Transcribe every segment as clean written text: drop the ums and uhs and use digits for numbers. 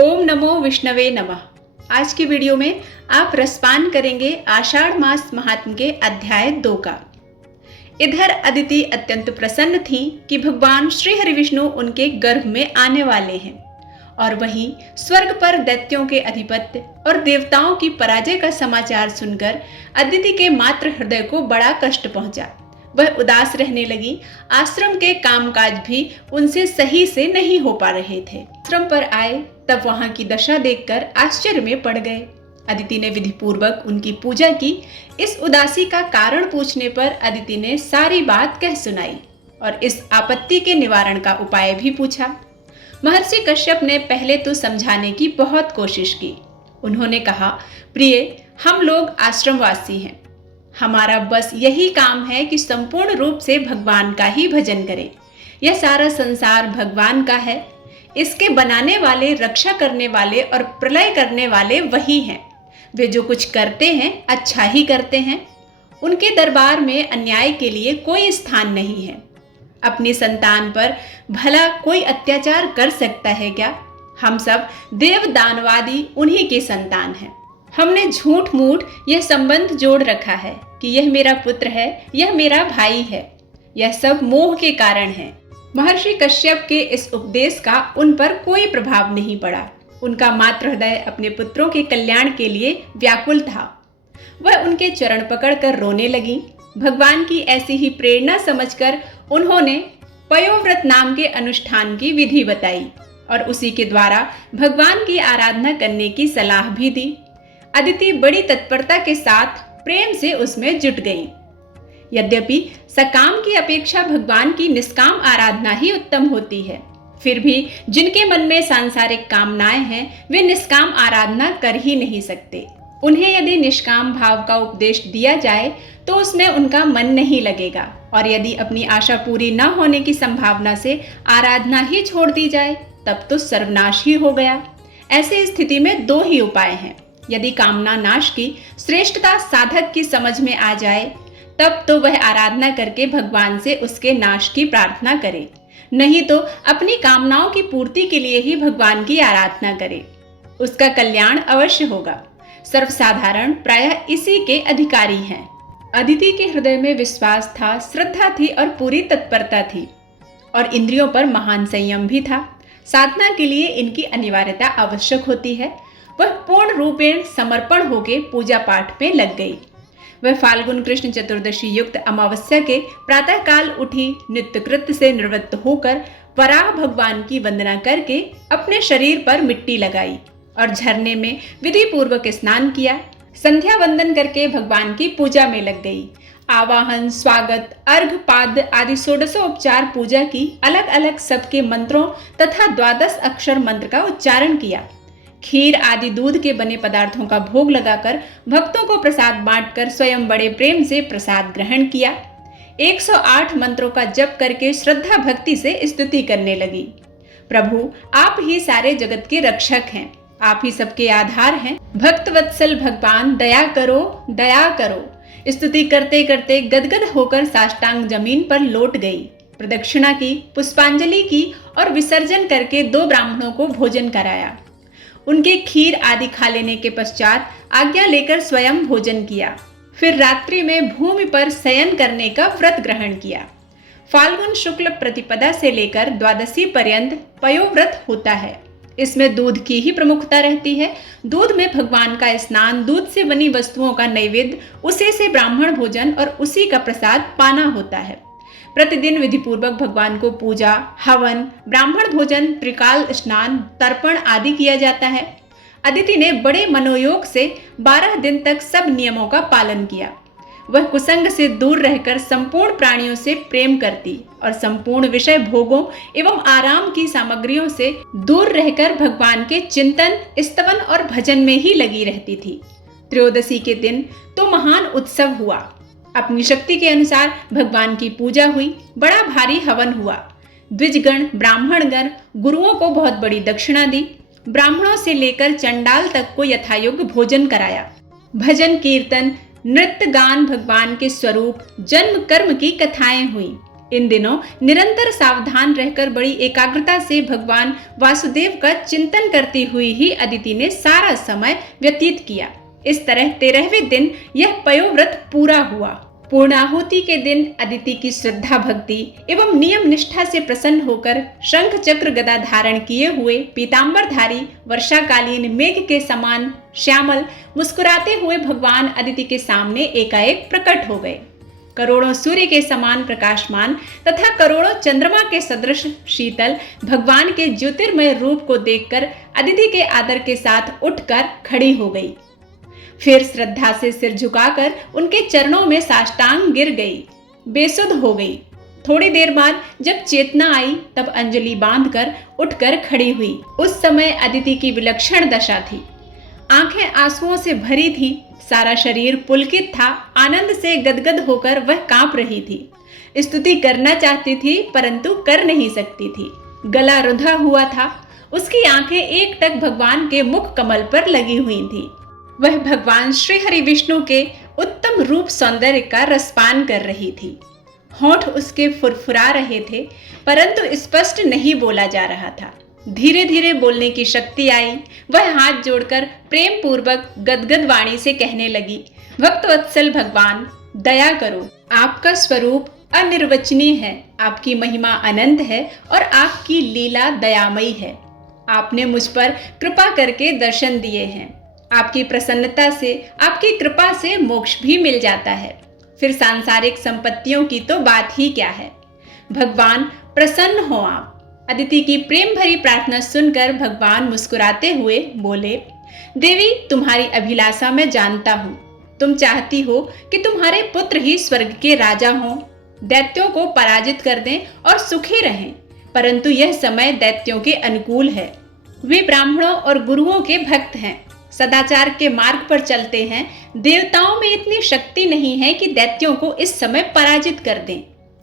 ओम नमो विष्णवे नमः। आज की वीडियो में आप रसपान करेंगे आषाढ़ मास महात्म्य के अध्याय 2 का। इधर अदिति अत्यंत प्रसन्न थी कि भगवान श्री हरिविष्णु उनके गर्भ में आने वाले हैं, और वहीं स्वर्ग पर दैत्यों के अधिपत्य और देवताओं की पराजय का समाचार सुनकर अदिति के मातृ हृदय को बड़ा कष्ट पहुंचा। वह उदास रहने लगी। आश्रम के कामकाज भी उनसे सही से नहीं हो पा रहे थे। आश्रम पर आए तब वहां की दशा देखकर आश्चर्य में पड़ गए। अदिति ने विधि पूर्वक उनकी पूजा की। इस उदासी का कारण पूछने पर अदिति ने सारी बात कह सुनाई और इस आपत्ति के निवारण का उपाय भी पूछा। महर्षि कश्यप ने पहले तो समझाने की बहुत कोशिश की। उन्होंने कहा, प्रिय, हम लोग आश्रमवासी हैं। हमारा बस यही काम है कि संपूर्ण रूप से भगवान का ही भजन करें। यह सारा संसार भगवान का है। इसके बनाने वाले, रक्षा करने वाले और प्रलय करने वाले वही हैं। वे जो कुछ करते हैं अच्छा ही करते हैं। उनके दरबार में अन्याय के लिए कोई स्थान नहीं है। अपनी संतान पर भला कोई अत्याचार कर सकता है क्या? हम सब देव दानवादी उन्हीं के संतान हैं। हमने झूठ मूठ यह संबंध जोड़ रखा है कि यह मेरा पुत्र है, यह मेरा भाई है। यह सब मोह के कारण है। महर्षि कश्यप के इस उपदेश का उन पर कोई प्रभाव नहीं पड़ा। उनका मातृ हृदय अपने पुत्रों के कल्याण के लिए व्याकुल था। वह उनके चरण पकड़कर रोने लगी। भगवान की ऐसी ही प्रेरणा समझकर उन्होंने पयोव्रत नाम के अनुष्ठान की विधि बताई और उसी के द्वारा भगवान की आराधना करने की सलाह भी दी। अदिति बड़ी तत्परता के साथ प्रेम से उसमें जुट गई। यद्यपि सकाम की अपेक्षा भगवान की निष्काम आराधना ही उत्तम होती है, फिर भी जिनके मन में सांसारिक कामनाएं हैं वे निष्काम आराधना कर ही नहीं सकते। उन्हें यदि निष्काम भाव का उपदेश दिया जाए तो उसमें उनका मन नहीं लगेगा, और यदि अपनी आशा पूरी न होने की संभावना से आराधना ही छोड़ दी जाए तब तो सर्वनाश ही हो गया। ऐसी स्थिति में दो ही उपाय हैं। यदि कामना नाश की श्रेष्ठता साधक की समझ में आ जाए तब तो वह आराधना करके भगवान से उसके नाश की प्रार्थना करे, नहीं तो अपनी कामनाओं की पूर्ति के लिए ही भगवान की आराधना करे। उसका कल्याण अवश्य होगा। सर्वसाधारण प्रायः इसी के अधिकारी हैं। अदिति के हृदय में विश्वास था, श्रद्धा थी और पूरी तत्परता थी, और इंद्रियों पर महान संयम भी था। साधना के लिए इनकी अनिवार्यता आवश्यक होती है। वह पूर्ण रूपेण समर्पण होके पूजा पाठ में लग गई। वह फाल्गुन कृष्ण चतुर्दशी युक्त अमावस्या के प्रातः काल उठी, नित्य कृत्य से निवृत्त होकर वराह भगवान की वंदना करके अपने शरीर पर मिट्टी लगाई और झरने में विधि पूर्वक स्नान किया। संध्या वंदन करके भगवान की पूजा में लग गई। आवाहन, स्वागत, अर्घ, पाद आदि 16 उपचार पूजा की अलग अलग सबके मंत्रों तथा 12 अक्षर मंत्र का उच्चारण किया। खीर आदि दूध के बने पदार्थों का भोग लगाकर भक्तों को प्रसाद बांटकर स्वयं बड़े प्रेम से प्रसाद ग्रहण किया। 108 मंत्रों का जप करके श्रद्धा भक्ति से स्तुति करने लगी। प्रभु, आप ही सारे जगत के रक्षक हैं, आप ही सबके आधार हैं। भक्त वत्सल भगवान, दया करो, दया करो। स्तुति करते करते गदगद होकर साष्टांग जमीन पर लौट गई। प्रदक्षिणा की, पुष्पांजलि की और विसर्जन करके 2 ब्राह्मणों को भोजन कराया। उनके खीर आदि खा लेने के पश्चात आज्ञा लेकर स्वयं भोजन किया। फिर रात्रि में भूमि पर शयन करने का व्रत ग्रहण किया। फाल्गुन शुक्ल प्रतिपदा से लेकर द्वादशी पर्यंत पयोव्रत होता है। इसमें दूध की ही प्रमुखता रहती है। दूध में भगवान का स्नान, दूध से बनी वस्तुओं का नैवेद्य, उसी से ब्राह्मण भोजन और उसी का प्रसाद पाना होता है। प्रतिदिन विधि पूर्वक भगवान को पूजा, हवन, ब्राह्मण भोजन, त्रिकाल स्नान, तर्पण आदि किया जाता है। अदिति ने बड़े मनोयोग से 12 दिन तक सब नियमों का पालन किया। वह कुसंग से दूर रहकर संपूर्ण प्राणियों से प्रेम करती और संपूर्ण विषय भोगों एवं आराम की सामग्रियों से दूर रहकर भगवान के चिंतन, स्तवन और भजन में ही लगी रहती थी। त्रयोदशी के दिन तो महान उत्सव हुआ। अपनी शक्ति के अनुसार भगवान की पूजा हुई। बड़ा भारी हवन हुआ। द्विजगण, ब्राह्मणगण गुरुओं को बहुत बड़ी दक्षिणा दी। ब्राह्मणों से लेकर चंडाल तक को यथायोग्य भोजन कराया। भजन, कीर्तन, नृत्य, गान, भगवान के स्वरूप, जन्म, कर्म की कथाएं हुई। इन दिनों निरंतर सावधान रहकर बड़ी एकाग्रता से भगवान वासुदेव का चिंतन करती हुई ही अदिति ने सारा समय व्यतीत किया। इस तरह 13वें दिन यह पयोव्रत पूरा हुआ। पूर्णाहुति के दिन अदिति की श्रद्धा भक्ति एवं नियम निष्ठा से प्रसन्न होकर शंख चक्र गदा धारण किए हुए पीतांबरधारी वर्षाकालीन मेघ के समान श्यामल मुस्कुराते हुए भगवान अदिति के सामने एकाएक प्रकट हो गए। करोड़ों सूर्य के समान प्रकाशमान तथा करोड़ों चंद्रमा के सदृश शीतल भगवान के ज्योतिर्मय रूप को देखकर अदिति के आदर के साथ उठकर खड़ी हो गई। फिर श्रद्धा से सिर झुकाकर उनके चरणों में साष्टांग गिर गई, बेसुध हो गई। थोड़ी देर बाद जब चेतना आई तब अंजलि बांधकर उठकर खड़ी हुई। उस समय अदिति की विलक्षण दशा थी। आंखें आंसुओं से भरी थी, सारा शरीर पुलकित था, आनंद से गदगद होकर वह कांप रही थी। स्तुति करना चाहती थी परंतु कर नहीं सकती थी। गला रुंधा हुआ था। उसकी आंखें एकटक भगवान के मुख कमल पर लगी हुई थी। वह भगवान श्री हरि विष्णु के उत्तम रूप सौंदर्य का रसपान कर रही थी। होंठ उसके फुरफुरा रहे थे परंतु स्पष्ट नहीं बोला जा रहा था। धीरे धीरे बोलने की शक्ति आई। वह हाथ जोड़कर प्रेम पूर्वक गदगद वाणी से कहने लगी, भक्तवत्सल भगवान, दया करो। आपका स्वरूप अनिर्वचनीय है, आपकी महिमा अनंत है और आपकी लीला दयामयी है। आपने मुझ पर कृपा करके दर्शन दिए हैं। आपकी प्रसन्नता से, आपकी कृपा से मोक्ष भी मिल जाता है। फिर सांसारिक संपत्तियों की तो बात ही क्या है। भगवान प्रसन्न हो आप। अदिति की प्रेम भरी प्रार्थना सुनकर भगवान मुस्कुराते हुए बोले, देवी, तुम्हारी अभिलाषा मैं जानता हूँ। तुम चाहती हो कि तुम्हारे पुत्र ही स्वर्ग के राजा हों, दैत्यों को पराजित कर दें और सुखी रहें। परंतु यह समय दैत्यों के अनुकूल है। वे ब्राह्मणों और गुरुओं के भक्त हैं, सदाचार के मार्ग पर चलते हैं। देवताओं में इतनी शक्ति नहीं है कि दैत्यों को इस समय पराजित कर दें।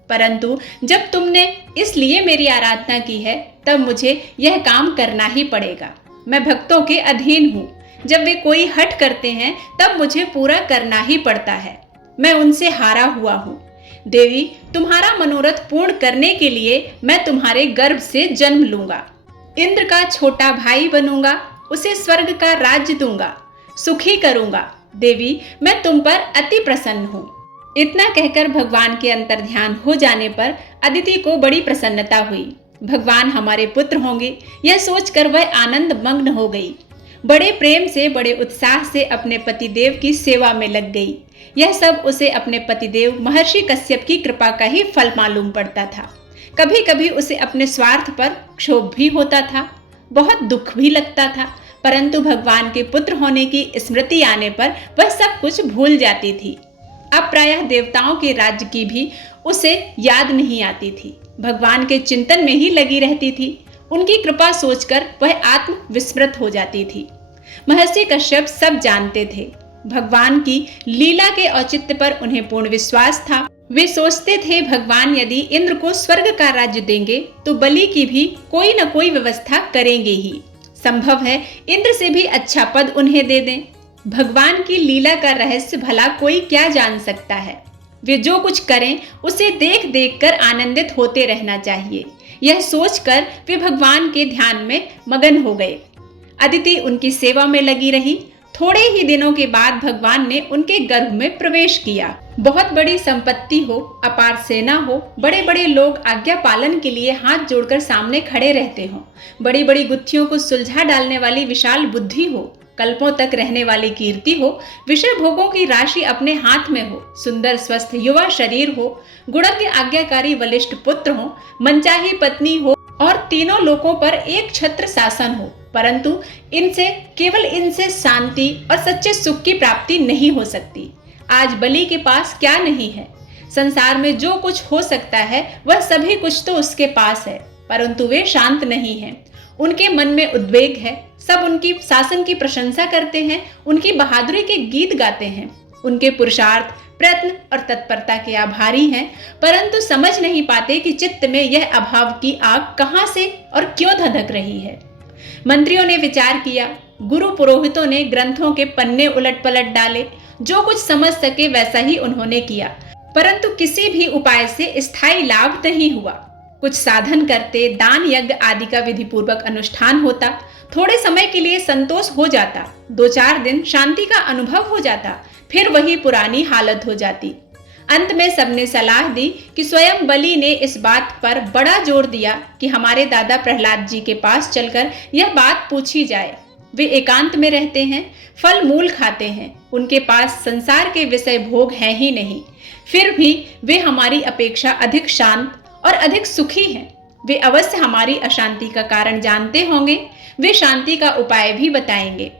परंतु जब तुमने इसलिए मेरी आराधना की है तब मुझे यह काम करना ही पड़ेगा। मैं भक्तों के अधीन हूँ। जब वे कोई हठ करते हैं तब मुझे पूरा करना ही पड़ता है। मैं उनसे हारा हुआ हूँ। देवी, तुम्हारा मनोरथ पूर्ण करने के लिए मैं तुम्हारे गर्भ से जन्म लूंगा। इंद्र का छोटा भाई बनूंगा, उसे स्वर्ग का राज्य दूंगा, सुखी करूंगा। देवी, मैं तुम पर अति प्रसन्न हूँ। इतना कहकर भगवान के अंतर्ध्यान हो जाने पर अदिति को बड़ी प्रसन्नता हुई। भगवान हमारे पुत्र होंगे, यह सोचकर वह आनंद मग्न हो गई। बड़े प्रेम से, बड़े उत्साह से अपने पतिदेव की सेवा में लग गई। यह सब उसे अपने पतिदेव महर्षि कश्यप की कृपा का ही फल मालूम पड़ता था। कभी कभी उसे अपने स्वार्थ पर क्षोभ भी होता था, बहुत दुख भी लगता था, परंतु भगवान के पुत्र होने की स्मृति आने पर वह सब कुछ भूल जाती थी। अब प्रायः देवताओं के राज्य की भी उसे याद नहीं आती थी। भगवान के चिंतन में ही लगी रहती थी। उनकी कृपा सोचकर वह आत्म विस्मृत हो जाती थी। महर्षि कश्यप सब जानते थे। भगवान की लीला के औचित्य पर उन्हें पूर्ण विश्वास था। वे सोचते थे भगवान यदि इंद्र को स्वर्ग का राज्य देंगे तो बलि की भी कोई न कोई व्यवस्था करेंगे ही। संभव है इंद्र से भी अच्छा पद उन्हें दे दें। भगवान की लीला का रहस्य भला कोई क्या जान सकता है। वे जो कुछ करें उसे देख देख कर आनंदित होते रहना चाहिए। यह सोचकर वे भगवान के ध्यान में मगन हो गए। अदिति उनकी सेवा में लगी रही। थोड़े ही दिनों के बाद भगवान ने उनके गर्भ में प्रवेश किया। बहुत बड़ी संपत्ति हो, अपार सेना हो, बड़े बड़े लोग आज्ञा पालन के लिए हाथ जोड़कर सामने खड़े रहते हों, बड़ी बड़ी गुत्थियों को सुलझा डालने वाली विशाल बुद्धि हो, कल्पों तक रहने वाली कीर्ति हो, विषय भोगों की राशि अपने हाथ में हो, सुंदर स्वस्थ युवा शरीर हो, गुणज्ञ आज्ञाकारी बलिष्ठ पुत्र हो, मनचाही पत्नी हो और तीनों लोकों पर एक छत्र शासन हो, परंतु केवल इनसे शांति और सच्चे सुख की प्राप्ति नहीं हो सकती। आज बलि के पास क्या नहीं है। संसार में जो कुछ हो सकता है वह सभी कुछ तो उसके पास है, परंतु वे शांत नहीं हैं। उनके मन में उद्वेग है। सब उनकी शासन की प्रशंसा करते हैं, उनकी बहादुरी के गीत गाते हैं, उनके पुरुषार्थ, प्रयत्न और तत्परता के आभारी हैं, परंतु समझ नहीं पाते कि चित्त में यह अभाव की आग कहां से और क्यों धधक रही है। मंत्रियों ने विचार किया, गुरु पुरोहितों ने ग्रंथों के पन्ने उलट पलट डाले, जो कुछ समझ सके वैसा ही उन्होंने किया, परंतु किसी भी उपाय से स्थायी लाभ नहीं हुआ। कुछ साधन करते, दान यज्ञ आदि का विधि पूर्वक अनुष्ठान होता, थोड़े समय के लिए संतोष हो जाता, 2-4 दिन शांति का अनुभव हो जाता, फिर वही पुरानी हालत हो जाती। अंत में सबने सलाह दी कि स्वयं बलि ने इस बात पर बड़ा जोर दिया कि हमारे दादा प्रहलाद जी के पास चलकर यह बात पूछी जाए। वे एकांत में रहते हैं, फल मूल खाते हैं, उनके पास संसार के विषय भोग हैं ही नहीं, फिर भी वे हमारी अपेक्षा अधिक शांत और अधिक सुखी हैं। वे अवश्य हमारी अशांति का कारण जानते होंगे, वे शांति का उपाय भी बताएंगे।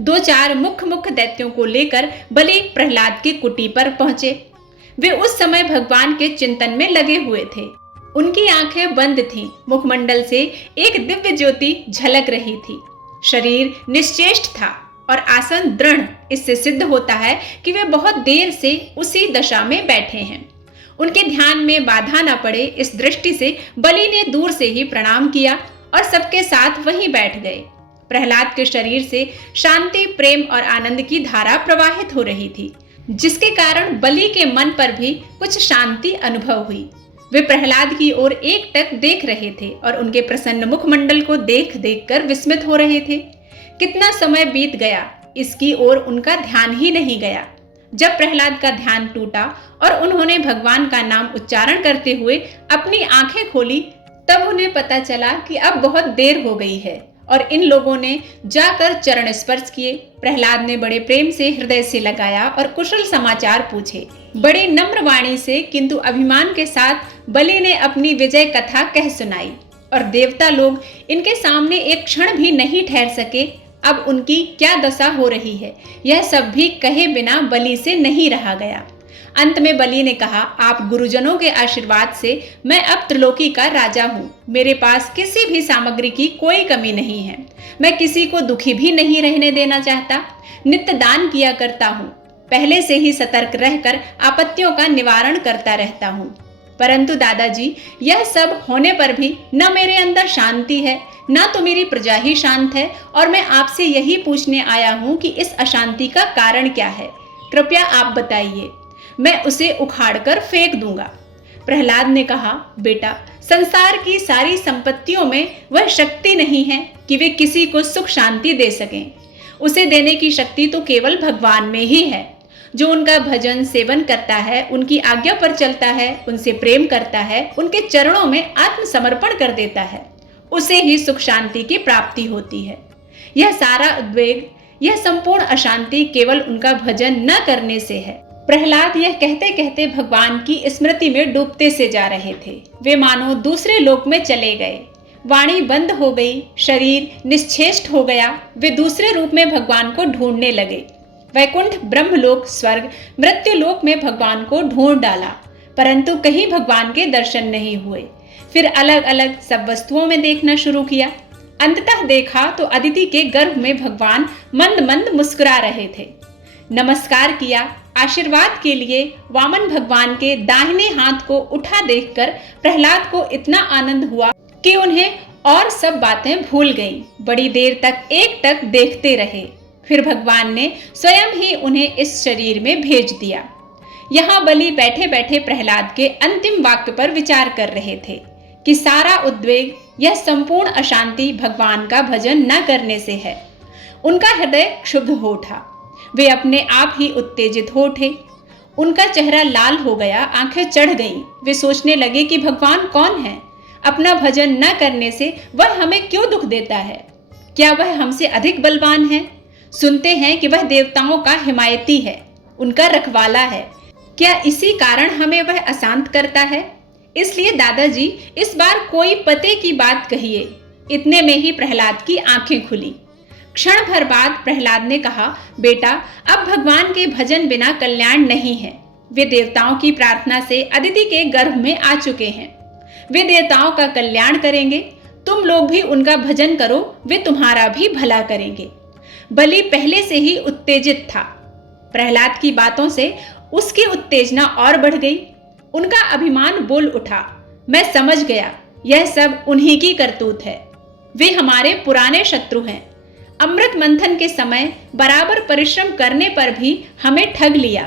2-4 मुख्य दैत्यों को लेकर बलि प्रहलाद की कुटी पर पहुंचे। वे उस समय भगवान के चिंतन में लगे हुए थे। उनकी आंखें बंद थीं, मुखमंडल से एक दिव्य ज्योति झलक रही थी। शरीर निश्चेष्ट था और आसन दृढ़। इससे सिद्ध होता है कि वे बहुत देर से उसी दशा में बैठे हैं। उनके ध्यान में बाधा न पड़े, इस दृष्टि से बलि ने दूर से ही प्रणाम किया और सबके साथ वहीं बैठ गए। प्रहलाद के शरीर से शांति, प्रेम और आनंद की धारा प्रवाहित हो रही थी, जिसके कारण बलि के मन पर भी कुछ शांति अनुभव हुई। वे प्रहलाद की ओर एकटक देख रहे थे और उनके प्रसन्न मुखमंडल को देख देख कर विस्मित हो रहे थे। कितना समय बीत गया, इसकी ओर उनका ध्यान ही नहीं गया। जब प्रहलाद का ध्यान टूटा और उन्होंने भगवान का नाम उच्चारण करते हुए अपनी आंखें खोली, तब उन्हें पता चला कि अब बहुत देर हो गई है और इन लोगों ने जाकर चरण स्पर्श किए। प्रहलाद ने बड़े प्रेम से हृदय से लगाया और कुशल समाचार पूछे। बड़ी नम्र वाणी से किंतु अभिमान के साथ बलि ने अपनी विजय कथा कह सुनाई और देवता लोग इनके सामने एक क्षण भी नहीं ठहर सके। अब उनकी क्या दशा हो रही है, यह सब भी कहे बिना बलि से नहीं रहा गया। अंत में बलि ने कहा, आप गुरुजनों के आशीर्वाद से मैं अब त्रिलोकी का राजा हूँ। मेरे पास किसी भी सामग्री की कोई कमी नहीं है। मैं किसी को दुखी भी नहीं रहने देना चाहता। नित्य दान किया करता हूँ। पहले से ही सतर्क रहकर आपत्तियों का निवारण करता रहता हूँ। परंतु दादाजी, यह सब होने पर भी न मेरे अंदर शांति है, न तो मेरी प्रजा ही शांत है और मैं आपसे यही पूछने आया हूँ कि इस अशांति का कारण क्या है। कृपया आप बताइए, मैं उसे उखाड़कर फेंक दूंगा। प्रहलाद ने कहा, बेटा, संसार की सारी संपत्तियों में वह शक्ति नहीं है कि वे किसी को सुख शांति दे सकें। उसे देने की शक्ति तो केवल भगवान में ही है। जो उनका भजन सेवन करता है, उनकी आज्ञा पर चलता है, उनसे प्रेम करता है, उनके चरणों में आत्मसमर्पण कर देता है, उसे ही सुख शांति की प्राप्ति होती है। यह सारा उद्वेग, यह संपूर्ण अशांति केवल उनका भजन न करने से है। प्रहलाद यह कहते कहते भगवान की स्मृति में डूबते से जा रहे थे। वे मानो दूसरे लोक में चले गए। वाणी बंद हो गई, शरीर निश्चेष्ट हो गया। वे दूसरे रूप में भगवान को ढूंढने लगे। वैकुंठ, ब्रह्मलोक, स्वर्ग, मृत्युलोक में भगवान को ढूंढ डाला, परंतु कहीं भगवान के दर्शन नहीं हुए। फिर अलग अलग सब वस्तुओं में देखना शुरू किया। अंततः देखा तो अदिति के गर्भ में भगवान मंद मंद मुस्कुरा रहे थे। नमस्कार किया। आशीर्वाद के लिए वामन भगवान के दाहिने हाथ को उठा देखकर प्रहलाद को इतना आनंद हुआ कि उन्हें और सब बातें भूल गईं। बड़ी देर तक एकटक देखते रहे। फिर भगवान ने स्वयं ही उन्हें इस शरीर में भेज दिया। यहाँ बलि बैठे बैठे प्रहलाद के अंतिम वाक्य पर विचार कर रहे थे कि सारा उद्वेग, यह संपूर्ण अशांति भगवान का भजन न करने से है। उनका हृदय क्षुब्ध हो उठा। वे अपने आप ही उत्तेजित हो उठे। उनका चेहरा लाल हो गया, आंखें चढ़ गईं। वे सोचने लगे कि भगवान कौन है? अपना भजन न करने से वह हमें क्यों दुख देता है? क्या वह हमसे अधिक बलवान है? सुनते हैं कि वह देवताओं का हिमायती है, उनका रखवाला है। क्या इसी कारण हमें वह अशांत करता है? इसलिए दादाजी, इस बार कोई पते की बात कहिए। इतने में ही प्रहलाद की आंखें खुली। क्षण भर बाद प्रहलाद ने कहा, बेटा, अब भगवान के भजन बिना कल्याण नहीं है। वे देवताओं की प्रार्थना से अदिति के गर्भ में आ चुके हैं। वे देवताओं का कल्याण करेंगे। तुम लोग भी उनका भजन करो, वे तुम्हारा भी भला करेंगे। बलि पहले से ही उत्तेजित था। प्रहलाद की बातों से उसकी उत्तेजना और बढ़ गई। उनका अभिमान बोल उठा, मैं समझ गया, यह सब उन्हीं की करतूत है। वे हमारे पुराने शत्रु हैं। अमृत मंथन के समय बराबर परिश्रम करने पर भी हमें ठग लिया।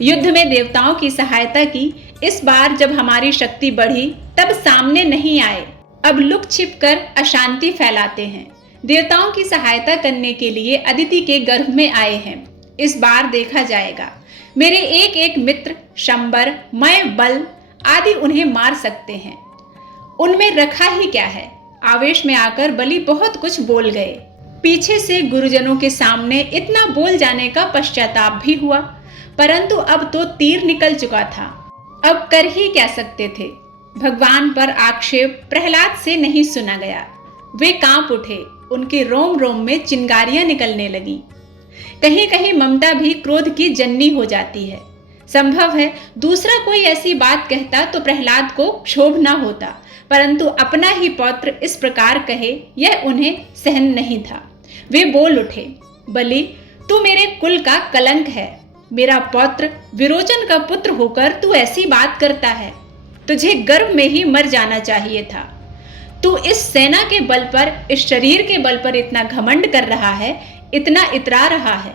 युद्ध में देवताओं की सहायता की। इस बार जब हमारी शक्ति बढ़ी तब सामने नहीं आए, अब लुक छिप कर अशांति फैलाते हैं। देवताओं की सहायता करने के लिए अदिति के गर्भ में आए हैं। इस बार देखा जाएगा। मेरे एक एक मित्र शंबर, मैं, बल आदि उन्हें मार सकते हैं। उनमें रखा ही क्या है। आवेश में आकर बलि बहुत कुछ बोल गए। पीछे से गुरुजनों के सामने इतना बोल जाने का पश्चाताप भी हुआ, परंतु अब तो तीर निकल चुका था। अब कर ही क्या सकते थे। भगवान पर आक्षेप प्रहलाद से नहीं सुना गया। वे कांप उठे, उनके रोम रोम में चिंगारियां निकलने लगी। कहीं कहीं ममता भी क्रोध की जननी हो जाती है। संभव है दूसरा कोई ऐसी बात कहता तो प्रहलाद को क्षोभ न होता, परंतु अपना ही पौत्र इस प्रकार कहे यह उन्हें सहन नहीं था। वे बोल उठे, बलि तू मेरे कुल का कलंक है। मेरा पौत्र विरोचन का पुत्र होकर तू ऐसी बात करता है। तुझे गर्भ में ही मर जाना चाहिए था। तू इस सेना के बल पर, इस शरीर के बल पर इतना घमंड कर रहा है, इतना इतरा रहा है।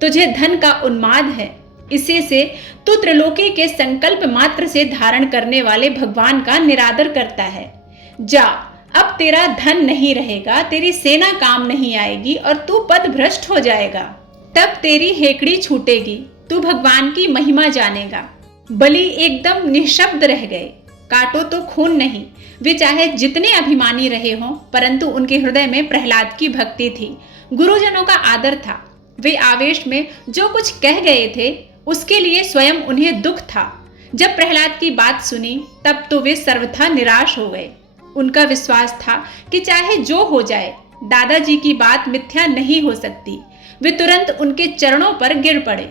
तुझे धन का उन्माद है। इसी से तू त्रिलोकी के संकल्प मात्र से धारण करने वाले भगवान का निरादर करता है। जा, अब तेरा धन नहीं रहेगा, तेरी सेना काम नहीं आएगी और तू पद भ्रष्ट हो जाएगा। तब तेरी हेकड़ी छूटेगी, तू भगवान की महिमा जानेगा। बलि एकदम निशब्द रह गए। काटो तो खून नहीं। वे चाहे जितने अभिमानी रहे हों, परंतु उनके हृदय में प्रहलाद की भक्ति थी, गुरुजनों का आदर था। वे आवेश में जो कुछ कह गए थे उसके लिए स्वयं उन्हें दुख था। जब प्रहलाद की बात सुनी तब तो वे सर्वथा निराश हो गए। उनका विश्वास था कि चाहे जो हो जाए, दादाजी की बात मिथ्या नहीं हो सकती। वे तुरंत उनके चरणों पर गिर पड़े।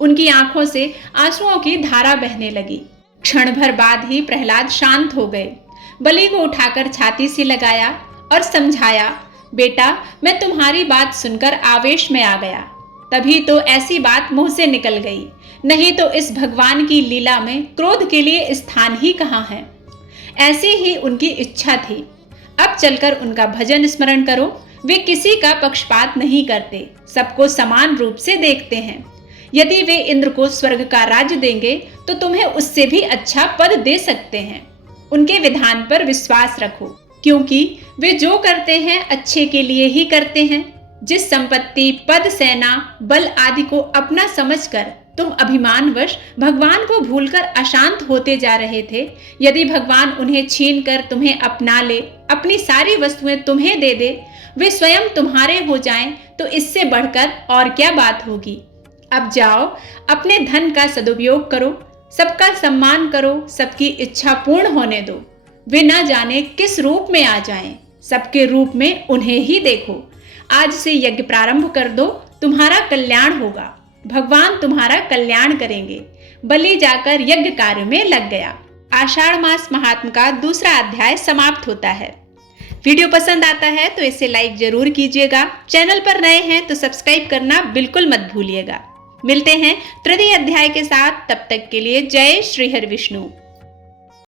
उनकी आंखों से आंसुओं की धारा बहने लगी। क्षण भर बाद ही प्रहलाद शांत हो गए। बलि को उठाकर छाती से लगाया और समझाया, बेटा मैं तुम्हारी बात सुनकर आवेश में आ गया, तभी तो ऐसी बात मुंह से निकल गई, नहीं तो इस भगवान की लीला में क्रोध के लिए स्थान ही कहाँ है। ऐसी ही उनकी इच्छा थी। अब चलकर उनका भजन स्मरण करो। वे किसी का पक्षपात नहीं करते, सबको समान रूप से देखते हैं। यदि वे इंद्र को स्वर्ग का राज्य देंगे तो तुम्हें उससे भी अच्छा पद दे सकते हैं। उनके विधान पर विश्वास रखो, क्योंकि वे जो करते हैं अच्छे के लिए ही करते हैं। जिस संपत्ति, पद, सेना, बल आदि को अपना समझकर तुम अभिमानवश भगवान को भूलकर अशांत होते जा रहे थे, यदि भगवान उन्हें छीनकर तुम्हें अपना ले, अपनी सारी वस्तुएं तुम्हें दे दे, वे स्वयं तुम्हारे हो जाएं, तो इससे बढ़कर और क्या बात होगी। अब जाओ, अपने धन का सदुपयोग करो, सबका सम्मान करो, सबकी इच्छा पूर्ण होने दो। वे न जाने किस रूप में आ जाएं, सबके रूप में उन्हें ही देखो। आज से यज्ञ प्रारंभ कर दो, तुम्हारा कल्याण होगा, भगवान तुम्हारा कल्याण करेंगे। बलि जाकर यज्ञ कार्य में लग गया। आषाढ़ मास महात्म का दूसरा अध्याय समाप्त होता है। वीडियो पसंद आता है तो इसे लाइक जरूर कीजिएगा। चैनल पर नए हैं तो सब्सक्राइब करना बिल्कुल मत भूलिएगा। मिलते हैं तृतीय अध्याय के साथ, तब तक के लिए जय श्री हरि विष्णु।